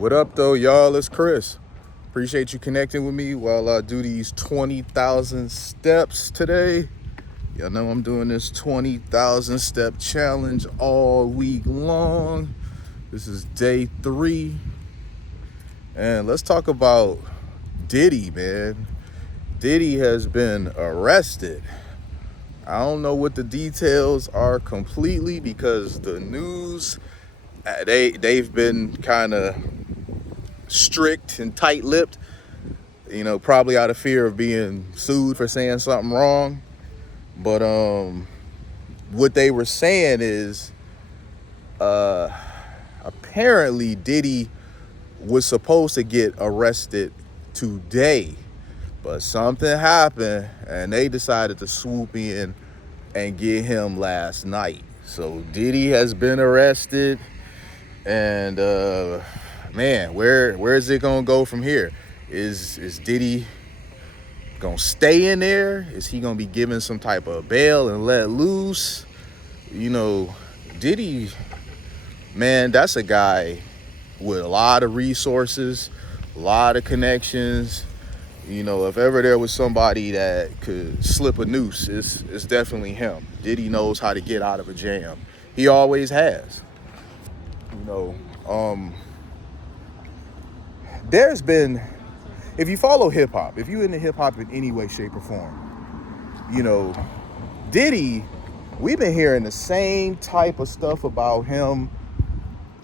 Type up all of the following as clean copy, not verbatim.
What up, though, y'all? It's Chris. Appreciate you connecting with me while I do these 20,000 steps today. Y'all know I'm doing this 20,000 step challenge all week long. This is day 3. And let's talk about Diddy, man. Diddy has been arrested. I don't know what the details are completely because the news, they've been kind of strict and tight-lipped, probably out of fear of being sued for saying something wrong. But what they were saying is apparently Diddy was supposed to get arrested today, but something happened and they decided to swoop in and get him last night. So Diddy has been arrested, and man, where is it gonna go from here? Is Diddy gonna stay in there? Is he gonna be given some type of bail and let loose? Diddy, man, that's a guy with a lot of resources, a lot of connections. If ever there was somebody that could slip a noose, it's definitely him. Diddy knows how to get out of a jam. He always has. There's been, if you follow hip hop, if you're into hip hop in any way, shape, or form, Diddy, we've been hearing the same type of stuff about him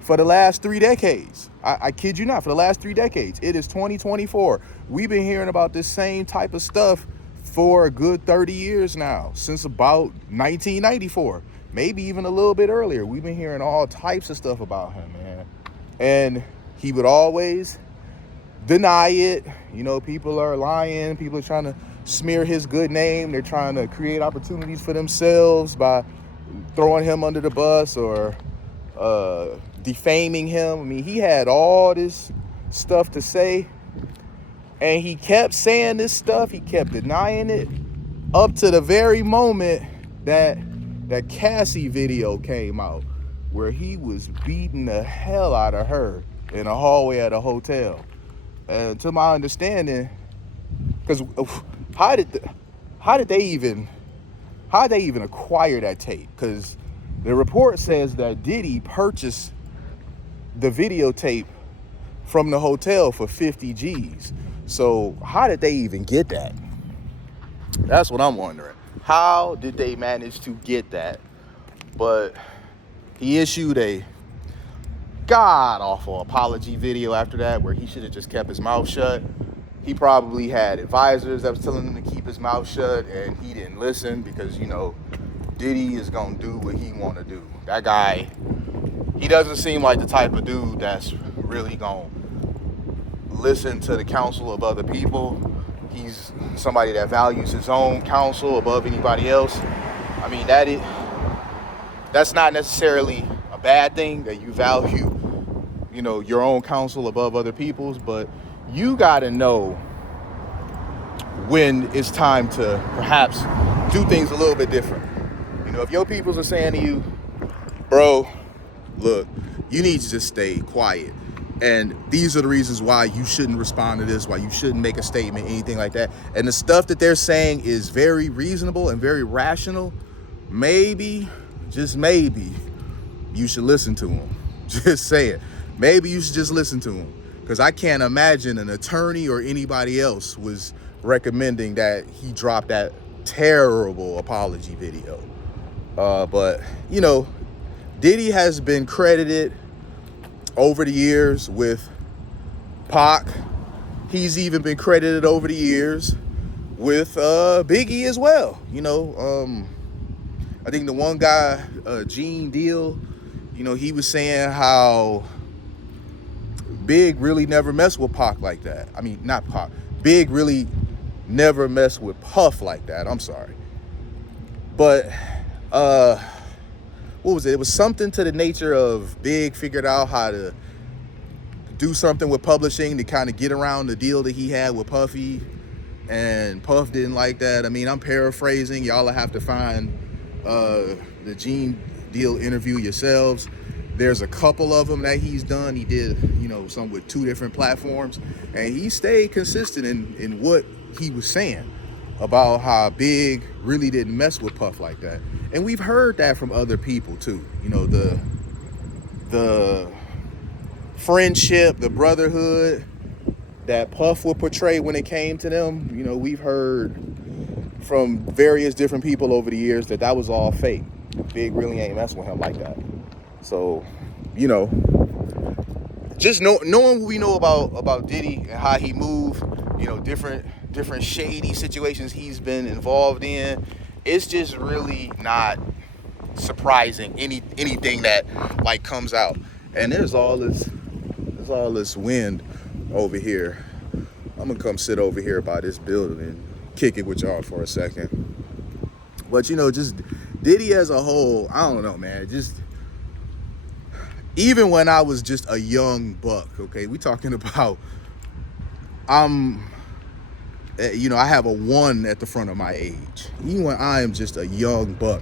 for the last 3 decades. I kid you not, for the last 3 decades. It is 2024. We've been hearing about this same type of stuff for a good 30 years now, since about 1994, maybe even a little bit earlier. We've been hearing all types of stuff about him, man. And he would always deny it. People are lying. People are trying to smear his good name. They're trying to create opportunities for themselves by throwing him under the bus or defaming him. I mean, he had all this stuff to say, and he kept saying this stuff. He kept denying it up to the very moment that Cassie video came out, where he was beating the hell out of her in a hallway at a hotel. And to my understanding, because how did they even acquire that tape? Because the report says that Diddy purchased the videotape from the hotel for 50 G's. So how did they even get that? That's what I'm wondering. How did they manage to get that? But he issued a god-awful apology video after that, where he should have just kept his mouth shut. He probably had advisors that was telling him to keep his mouth shut, and he didn't listen because, Diddy is going to do what he want to do. That guy, he doesn't seem like the type of dude that's really going to listen to the counsel of other people. He's somebody that values his own counsel above anybody else. I mean, that's not necessarily a bad thing, that you value, your own counsel above other people's, but you got to know when it's time to perhaps do things a little bit different. If your peoples are saying to you, bro, look, you need to just stay quiet, and these are the reasons why you shouldn't respond to this, why you shouldn't make a statement, anything like that, and the stuff that they're saying is very reasonable and very rational, maybe, just maybe, you should listen to them. Just say it. Maybe you should just listen to them, because I can't imagine an attorney or anybody else was recommending that he drop that terrible apology video. But Diddy has been credited over the years with Pac. He's even been credited over the years with Biggie as well. I think the one guy, Gene Deal, he was saying how Big really never messed with Pac like that. I mean, not Pac. Big really never messed with Puff like that. I'm sorry. But what was it? It was something to the nature of Big figured out how to do something with publishing to kind of get around the deal that he had with Puffy, and Puff didn't like that. I mean, I'm paraphrasing. Y'all will have to find the Gene Deal interview yourselves. There's a couple of them that he's done. He did, some with 2 different platforms, and he stayed consistent in what he was saying about how Big really didn't mess with Puff like that. And we've heard that from other people too. The friendship, the brotherhood that Puff would portray when it came to them, we've heard from various different people over the years that was all fake. Big really ain't messing with him like that. So, just knowing what we know about Diddy and how he moved, different shady situations he's been involved in, it's just really not surprising anything that like comes out. And there's all this wind over here. I'm gonna come sit over here by this building and kick it with y'all for a second. But just Diddy as a whole, I don't know, man. Just even when I was just a young buck, okay, we talking about I have a 1 at the front of my age. Even when I am just a young buck,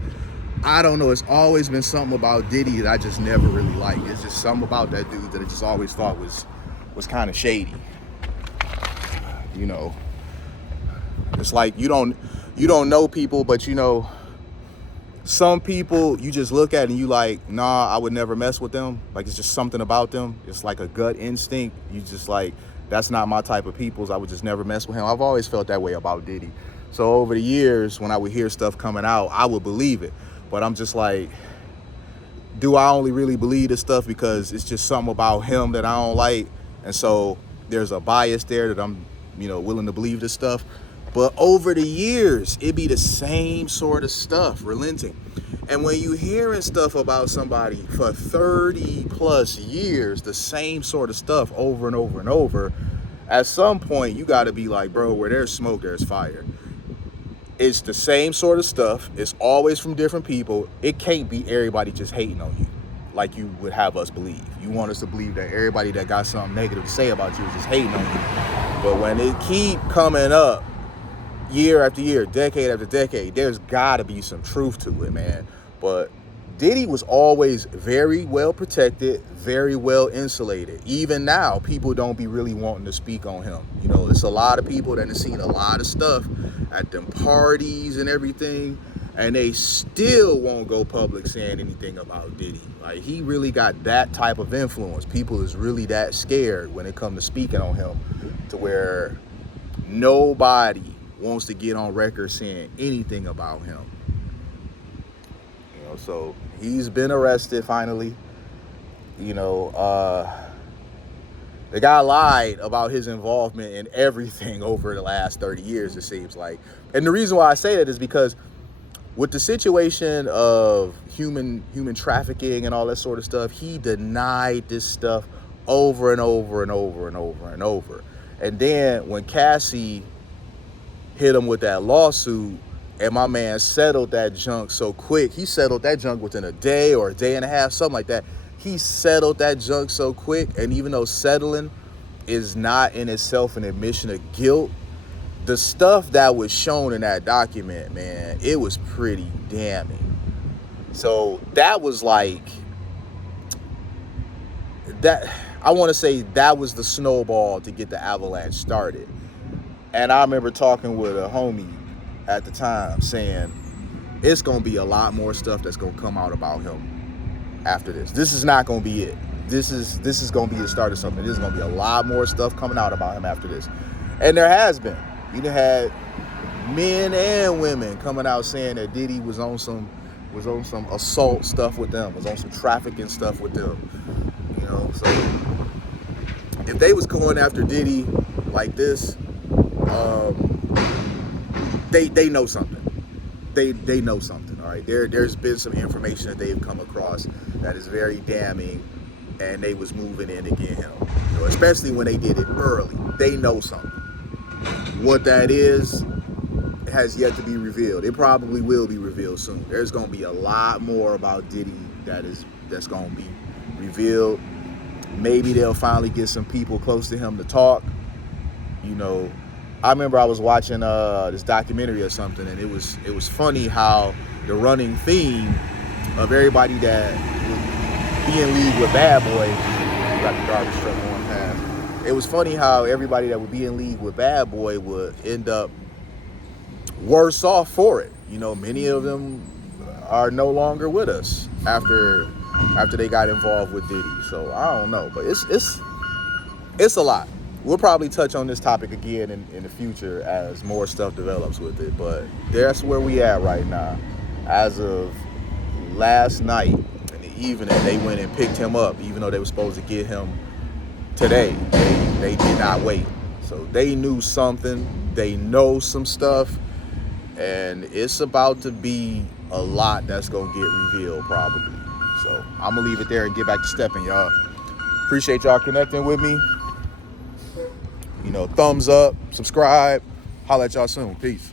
I don't know, it's always been something about Diddy that I just never really liked. It's just something about that dude that I just always thought was kind of shady. It's like you don't know people, but some people you just look at and you like, nah, I would never mess with them. Like, it's just something about them. It's like a gut instinct. You just like, that's not my type of peoples. I would just never mess with him. I've always felt that way about Diddy. So over the years, when I would hear stuff coming out, I would believe it. But I'm just like, do I only really believe this stuff because it's just something about him that I don't like? And so there's a bias there that I'm, willing to believe this stuff. But over the years, it be the same sort of stuff, relenting. And when you hearing stuff about somebody for 30 plus years, the same sort of stuff over and over and over, at some point you got to be like, bro, where there's smoke, there's fire. It's the same sort of stuff. It's always from different people. It can't be everybody just hating on you like you would have us believe. You want us to believe that everybody that got something negative to say about you is just hating on you. But when it keep coming up year after year, decade after decade, there's got to be some truth to it, man. But Diddy was always very well protected, very well insulated. Even now, people don't be really wanting to speak on him. It's a lot of people that have seen a lot of stuff at them parties and everything, and they still won't go public saying anything about Diddy. Like, he really got that type of influence. People is really that scared when it comes to speaking on him, to where nobody wants to get on record saying anything about him. So he's been arrested finally. The guy lied about his involvement in everything over the last 30 years, it seems like. And the reason why I say that is because with the situation of human trafficking and all that sort of stuff, he denied this stuff over and over and over and over and over. And then when Cassie hit him with that lawsuit, and my man settled that junk so quick. He settled that junk within a day or a day and a half, something like that. He settled that junk so quick. And even though settling is not in itself an admission of guilt, the stuff that was shown in that document, man, it was pretty damning. So that was like, that, I want to say that was the snowball to get the avalanche started. And I remember talking with a homie at the time saying, it's going to be a lot more stuff that's going to come out about him after this. This is not going to be it. This is going to be the start of something. There's going to be a lot more stuff coming out about him after this. And there has been. You done had men and women coming out saying that Diddy was on some assault stuff with them, was on some trafficking stuff with them. So if they was going after Diddy like this, they know something. They know something, all right? There's been some information that they've come across that is very damning, and they was moving in to get him. Especially when they did it early. They know something. What that is has yet to be revealed. It probably will be revealed soon. There's going to be a lot more about Diddy that's going to be revealed. Maybe they'll finally get some people close to him to talk. I remember I was watching this documentary or something, and it was funny how the running theme of everybody that be in league with Bad Boy. We got the garbage truck going past. It was funny how everybody that would be in league with Bad Boy would end up worse off for it. You know, many of them are no longer with us after they got involved with Diddy. So I don't know, but it's a lot. We'll probably touch on this topic again in the future as more stuff develops with it. But that's where we at right now. As of last night in the evening, they went and picked him up, even though they were supposed to get him today. They did not wait. So they knew something. They know some stuff. And it's about to be a lot that's going to get revealed probably. So I'm going to leave it there and get back to stepping, y'all. Appreciate y'all connecting with me. You know, thumbs up, subscribe. Holla at y'all soon. Peace.